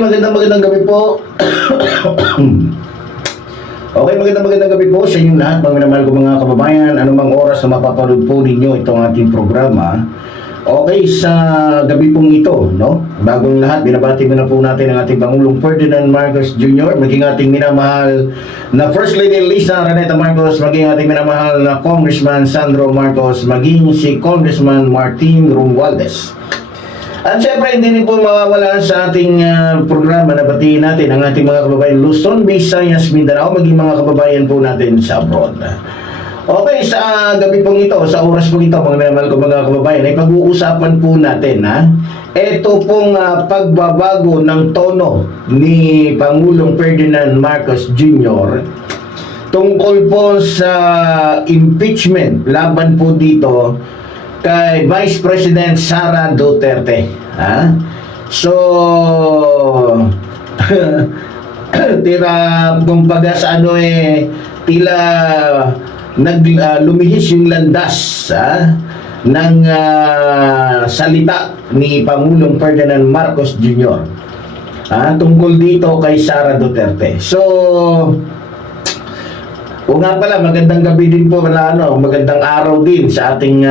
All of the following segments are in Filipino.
magandang gabi po. Okay, magandang gabi po sa inyong lahat, mga minamahal ko mga kababayan. Anumang oras na mapapanood po ninyo itong ating programa. Okay, sa gabi pong ito, no? Bagong lahat, binabati muna po natin ang ating Pangulong Ferdinand Marcos Jr., maging ating minamahal na First Lady Lisa Araneta Marcos, maging ating minamahal na Congressman Sandro Marcos, maging si Congressman Martin Romualdez. At syempre, hindi rin po mawawala sa ating programa na batiin natin ang ating mga kababayan Luzon, Visayas, Mindanao, maging mga kababayan po natin sa abroad. Okay, sa gabi pong ito, sa oras pong ito, mga minamahal ko mga kababayan, ay pag-uusapan po natin, ito pong pagbabago ng tono ni Pangulong Ferdinand Marcos Jr. tungkol po sa impeachment laban po dito kay Vice President Sara Duterte. So, kumbaga sa tila lumihis yung landas ng salita ni Pangulong Ferdinand Marcos Jr. Tungkol dito kay Sara Duterte. So, o nga pala, magandang gabi din po, magandang araw din sa ating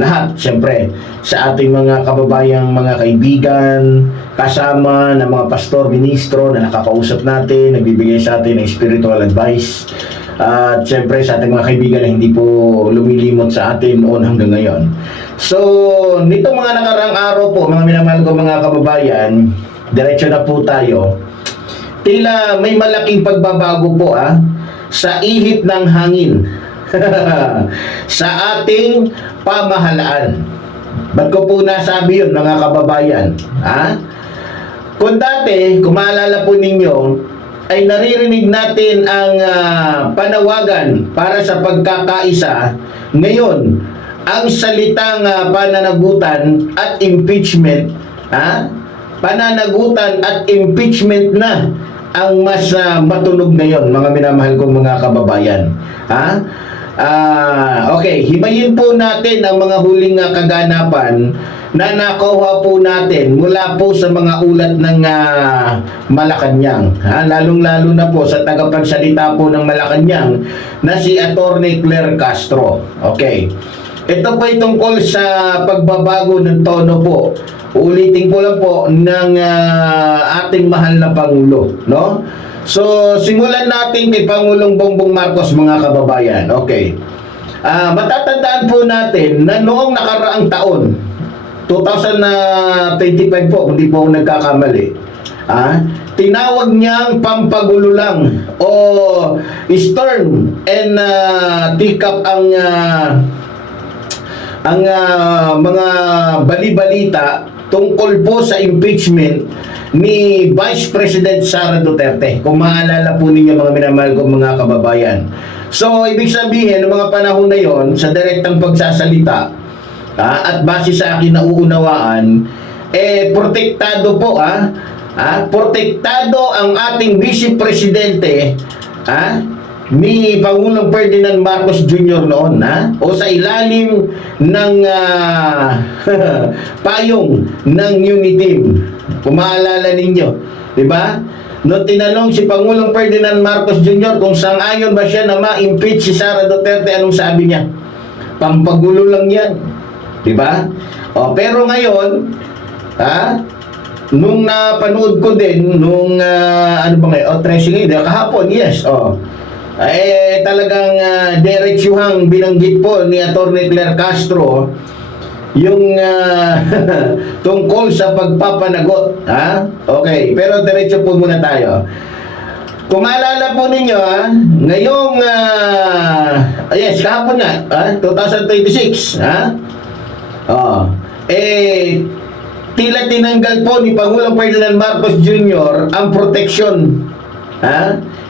lahat, siyempre, sa ating mga kababayang mga kaibigan, kasama ng mga pastor, ministro na nakakausap natin, nagbibigay sa atin ng spiritual advice, at siyempre sa ating mga kaibigan na hindi po lumilimot sa atin noon hanggang ngayon. So, nitong mga nakarang araw po, mga minamahal ko mga kababayan, diretso na po tayo, tila may malaking pagbabago po sa ihip ng hangin sa ating pamahalaan. Ba't ko po nasabi yun, mga kababayan? Kung dati, kung maalala po ninyo, ay naririnig natin ang panawagan para sa pagkakaisa. Ngayon, ang salitang pananagutan at impeachment, pananagutan at impeachment na ang mas matunog ngayon, mga minamahal kong mga kababayan. Okay, himayin po natin ang mga huling kaganapan na nakuha po natin mula po sa mga ulat ng Malacanang. Lalong-lalo na po sa tagapagsalita po ng Malacanang na si Attorney Claire Castro. Okay. Ito po ay tungkol sa pagbabago ng tono po. Ulitin ko lang po ng ating mahal na Pangulo, no? So, simulan natin kay Pangulong Bongbong Marcos, mga kababayan. Okay. Matatandaan po natin na noong nakaraang taon, 2025 po, hindi po ako nagkakamali, tinawag niyang pampagulo lang o stern and teacup ang mga bali-balita tungkol po sa impeachment ni Vice President Sara Duterte. Kung maalala po ninyo, mga minamahal ko mga kababayan. So, ibig sabihin, ng mga panahon na yon, sa direktang pagsasalita, at base sa akin na uunawaan, protektado po, protektado ang ating Vice Presidente, ni Pangulong Ferdinand Marcos Jr. noon, o sa ilalim ng payong ng Uniteam. Kung maalala ninyo, di ba? Noong tinanong si Pangulong Ferdinand Marcos Jr. kung sang-ayon ba siya na ma-impeach si Sara Duterte, anong sabi niya? Pampagulo lang yan. Di ba? Pero ngayon, nung napanood ko din, nung tracing kahapon, yes, talagang diretsuhang binanggit po ni Attorney Claire Castro yung tungkol sa pagpapanagot. Okay, pero diretso po muna tayo. Kung maalala po ninyo, ngayong yes, kahapon nga, 2026, tila tinanggal po ni Pangulong Ferdinand Marcos Jr. ang protection,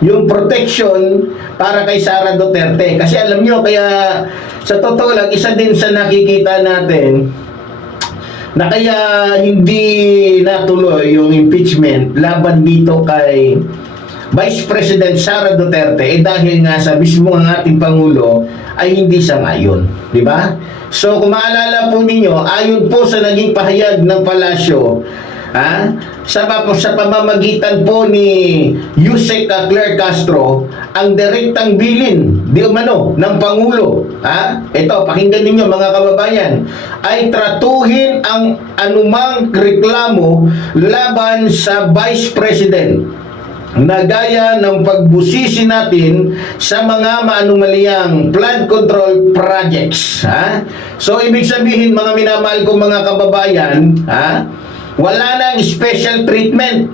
yung protection para kay Sara Duterte. Kasi alam nyo, kaya sa totoo lang, isa din sa nakikita natin na kaya hindi natuloy yung impeachment laban dito kay Vice President Sara Duterte dahil nga sa mismo ang ating Pangulo ay hindi sang-ayon, di ba? So kung maalala po ninyo, ayon po sa naging pahayag ng palasyo, sa pamamagitan po ni Yusek Claire Castro ang direktang bilin di umano ng Pangulo. Ito, pakinggan ninyo mga kababayan, ay tratuhin ang anumang reklamo laban sa Vice President na gaya ng pagbusisi natin sa mga maanumaliyang flood control projects. So, ibig sabihin, mga minamahal kong mga kababayan, wala nang special treatment.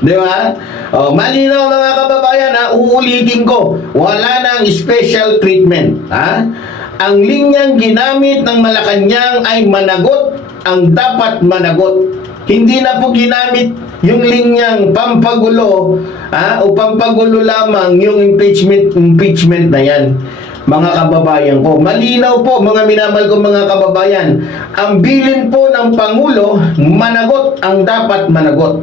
Di ba? Malinaw mga kababayan, uulitin ko, wala nang special treatment. Ang linyang ginamit ng Malacanang ay managot ang dapat managot. Hindi na po ginamit yung linyang pampagulo o pampagulo lamang yung impeachment na yan. Mga kababayan ko, malinaw po mga minamahal ko mga kababayan, ang bilin po ng Pangulo, managot ang dapat managot.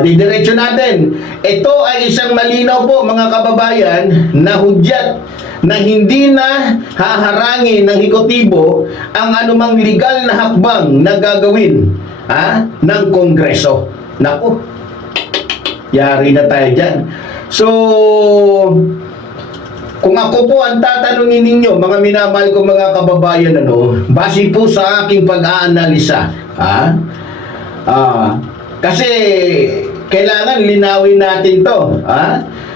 Didiretso natin. Ito ay isang malinaw po mga kababayan na hudyat na hindi na haharangin ng ekotibo ang anumang legal na hakbang na gagawin ng Kongreso. Naku, yari na tayo dyan. So, kung ako po ang tatanungin ninyo, mga minamahal ko mga kababayan, base po sa aking pag-aanalisa, kasi kailangan linawin natin to.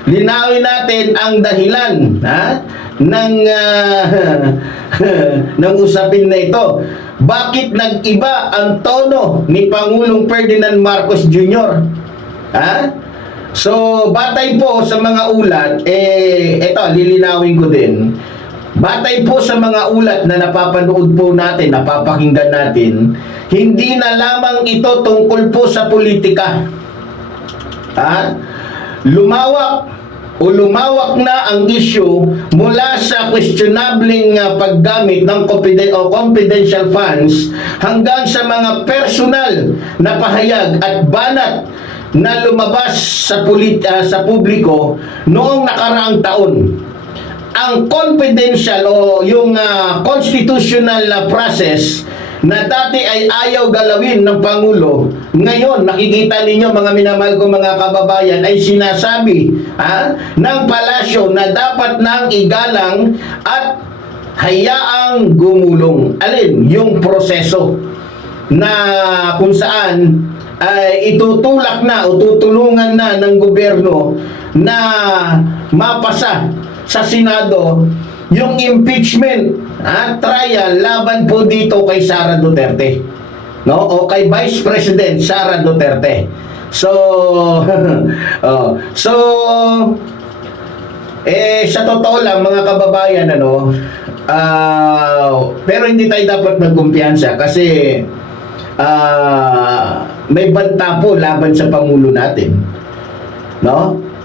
Linawin natin ang dahilan ng usapin na ito. Bakit nag-iba ang tono ni Pangulong Ferdinand Marcos Jr.? So, batay po sa mga ulat, ito, lilinawin ko din. Batay po sa mga ulat na napapanood po natin, napapakinggan natin, hindi na lamang ito tungkol po sa politika. Lumawak na ang issue mula sa questionabling paggamit ng confidential funds hanggang sa mga personal na pahayag at banat na lumabas sa publiko noong nakaraang taon. Ang confidential o yung constitutional process na dati ay ayaw galawin ng Pangulo, ngayon nakikita ninyo mga minamahal ko mga kababayan ay sinasabi ng palasyo na dapat nang igalang at hayaang gumulong. Alin? Yung proseso na kung saan ay itutulak na o tutulungan na ng gobyerno na mapasa sa Senado yung impeachment trial laban po dito kay Sara Duterte, o kay Vice President Sara Duterte. So sa totoo lang mga kababayan, pero hindi tayo dapat magkumpiyansa kasi may banta po laban sa Pangulo natin,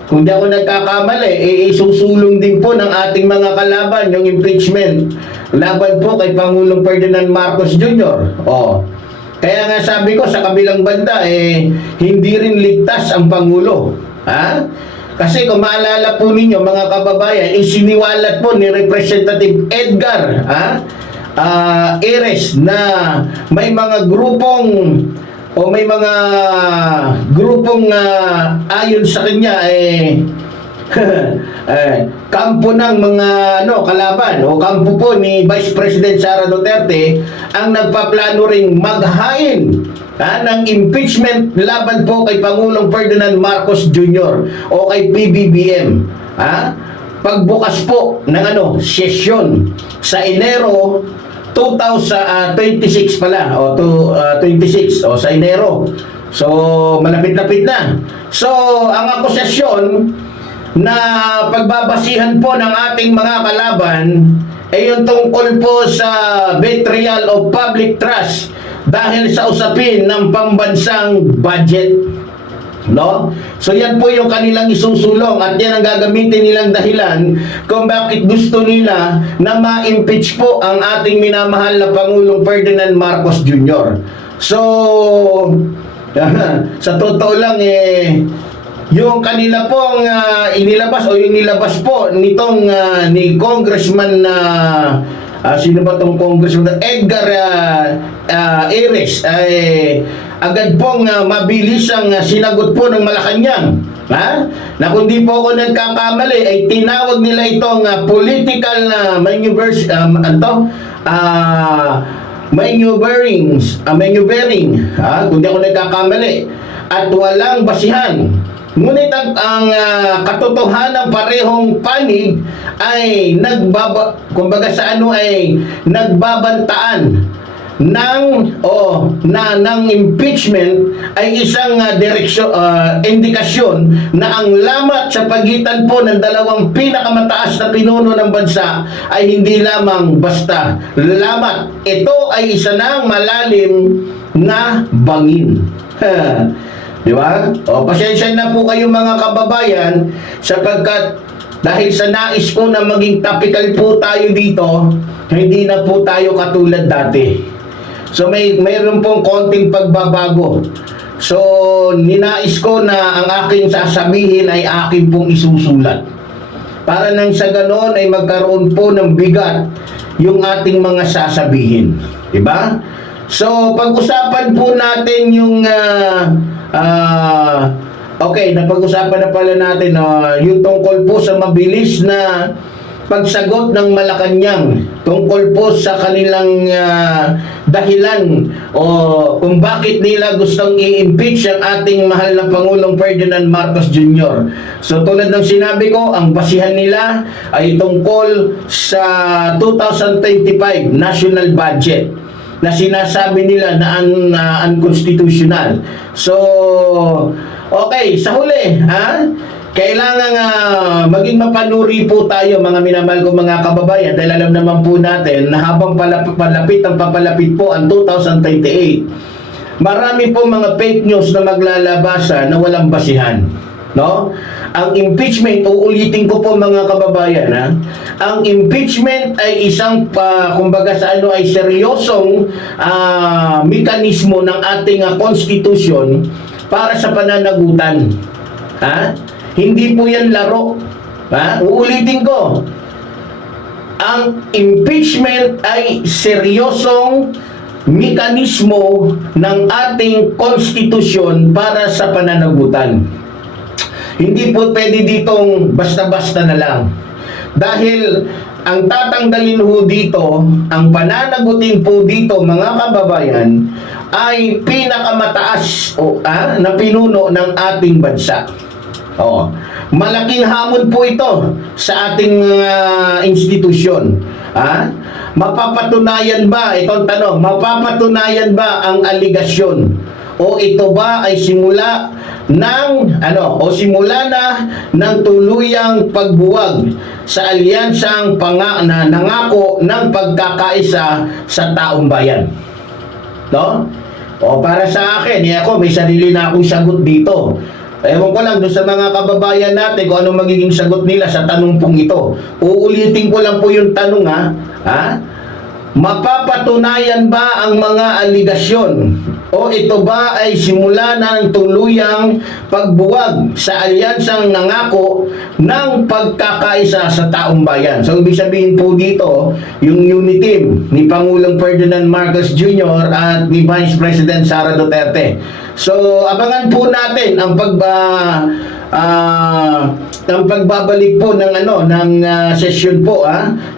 Kung di ako nagkakamali, isusulong din po ng ating mga kalaban yung impeachment laban po kay Pangulong Ferdinand Marcos Jr. Kaya nga sabi ko sa kabilang banda, hindi rin ligtas ang Pangulo. Kasi kung maalala po ninyo mga kababayan, isiniwalat po ni Representative Edgar Eres na may mga grupong ayon sa kanya kampo ng mga kalaban o kampo po ni Vice President Sara Duterte ang nagpaplano ring maghain ng impeachment laban po kay Pangulong Ferdinand Marcos Jr. o kay PBBM. Pagbukas po ng sesyon sa Enero 2026 pala o 26 o sa Enero. So malapit-lapit na. So ang akusasyon na pagbabasihan po ng ating mga kalaban ay yung tungkol po sa betrayal of public trust dahil sa usapin ng pambansang budget. So yan po yung kanilang isusulong at yan ang gagamitin nilang dahilan kung bakit gusto nila na ma-impeach po ang ating minamahal na Pangulong Ferdinand Marcos Jr. So sa totoo lang yung kanila pong inilabas o yung nilabas po nitong ni Congressman sino ba tong Congressman Edgar Ares ay agad pong mabilis ang sinagot po ng Malacanang, na kung di po ako nagkakamali ay tinawag nila itong political maneuvers, maneuvering, kung di ako nagkakamali, at walang basihan. Ngunit ang katotohanan parehong panig ay nagbabantaan ng impeachment ay isang indikasyon na ang lamat sa pagitan po ng dalawang pinakamataas na pinuno ng bansa ay hindi lamang basta lamat. Ito ay isa ng malalim na bangin. Di ba? Pasensya na po kayo mga kababayan, sapagkat dahil sa nais ko na maging topical po tayo dito, hindi na po tayo katulad dati. So mayroon pong konting pagbabago. So ninais ko na ang aking sasabihin ay aking pong isusulat. Para nang sa ganon ay magkaroon po ng bigat yung ating mga sasabihin. Di ba? So pag-usapan po natin yung okay, napag-usapan na pala natin yung tungkol po sa mabilis na pagsagot ng Malacanang tungkol po sa kanilang dahilan o kung bakit nila gustong i-impeach ang ating mahal na Pangulong Ferdinand Marcos Jr. So tulad ng sinabi ko, ang basihan nila ay tungkol sa 2025 national budget na sinasabi nila na unconstitutional. So, okay, sa huli, kailangan maging mapanuri po tayo mga minamahal ko mga kababayan, dahil alam naman po natin na habang papalapit po ang 2028, marami po mga fake news na maglalabasa na walang basihan. No? Ang impeachment, uulitin ko po mga kababayan, ang impeachment ay isang kumbaga sa ay seryosong mekanismo ng ating konstitusyon para sa pananagutan. Hindi po yan laro. Uulitin ko, ang impeachment ay seryosong mekanismo ng ating konstitusyon para sa pananagutan. Hindi po pwede ditong basta-basta na lang. Dahil ang tatanggalin ho dito, ang pananagutin po dito mga kababayan, ay pinakamataas na pinuno ng ating bansa. Malaking hamon po ito sa ating institusyon. Mapapatunayan ba, itong tanong, mapapatunayan ba ang aligasyon? O ito ba ay simula ng tuluyang pagbuwag sa alyansang nangako ng pagkakaisa sa taong bayan? No? O para sa akin, ako may sarili na akong sagot dito. Ewan ko lang doon sa mga kababayan natin kung anong magiging sagot nila sa tanong pong ito. Uulitin ko lang po yung tanong mapapatunayan ba ang mga aligasyon? O ito ba ay simula ng tuluyang pagbuwag sa alyansang nangako ng pagkakaisa sa taong bayan? So ibig sabihin po dito, yung unity team ni Pangulong Ferdinand Marcos Jr. at ni Vice President Sara Duterte. So abangan po natin ang pagbabalik po ng session po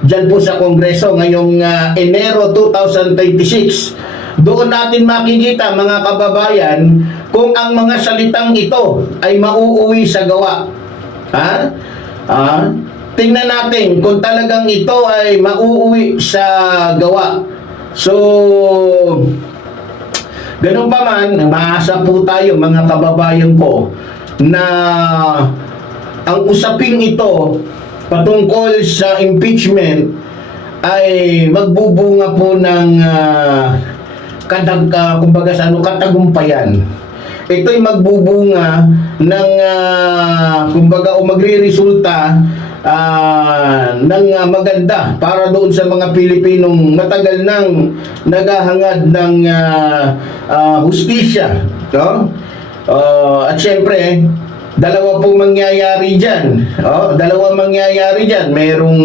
diyan po sa Kongreso ngayong Enero 2026. Doon natin makikita mga kababayan kung ang mga salitang ito ay mauuwi sa gawa. Tingnan natin kung talagang ito ay mauuwi sa gawa. So ganun pa man, maasa po tayo mga kababayan ko na ang usaping ito patungkol sa impeachment ay magbubunga po ng katagumpayan. Ito'y magbubunga ng magre-resulta ng maganda para doon sa mga Pilipinong matagal nang naghahangad ng hustisya, no? At syempre dalawa po mangyayari dyan. Dalawa mangyayari dyan. Merong,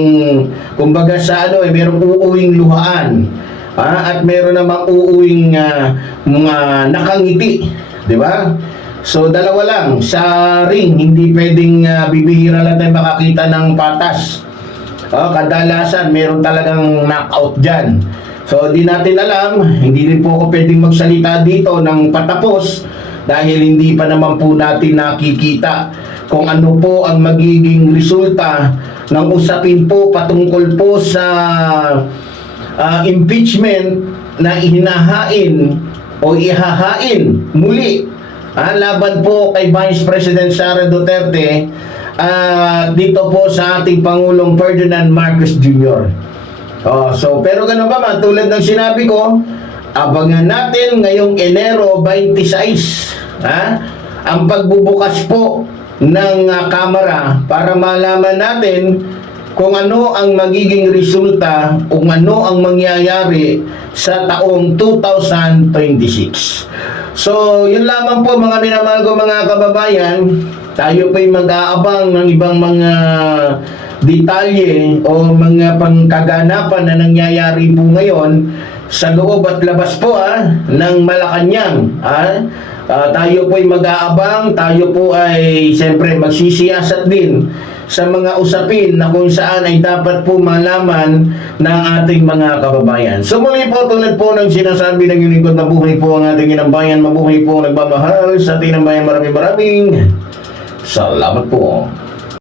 kumbaga sa ano, merong uuwing luhaan. At meron namang uuwing nakangiti. Di ba? So, dalawa lang. Sa ring, hindi pwedeng bibihira lang tayo makakita ng patas. Kadalasan, meron talagang knockout dyan. So, di natin alam. Hindi rin po ako pwedeng magsalita dito ng patapos dahil hindi pa naman po natin nakikita kung ano po ang magiging resulta ng usapin po patungkol po sa impeachment na ihinahain o ihahain muli laban po kay Vice President Sara Duterte dito po sa ating Pangulong Ferdinand Marcos Jr. So, pero ganun pa man, tulad ng sinabi ko, abangan natin ngayong Enero 26 ang pagbubukas po ng Kamara para malaman natin kung ano ang magiging resulta, kung ano ang mangyayari sa taong 2026. So, yun lamang po mga minamahal ko mga kababayan. Tayo po'y mag-aabang ng ibang mga detalye o mga pangkaganapan na nangyayari po ngayon sa loob at labas po ng Malacanang. Tayo po'y mag-aabang, tayo po ay siyempre magsisiyasat din sa mga usapin na kung saan ay dapat po malaman ng ating mga kababayan. So muli po, tulad po ng sinasabi ng lingkod, mabuhay po ang ating inambayan, mabuhay po ang nagmamahal sa ating inambayan. Maraming salamat po.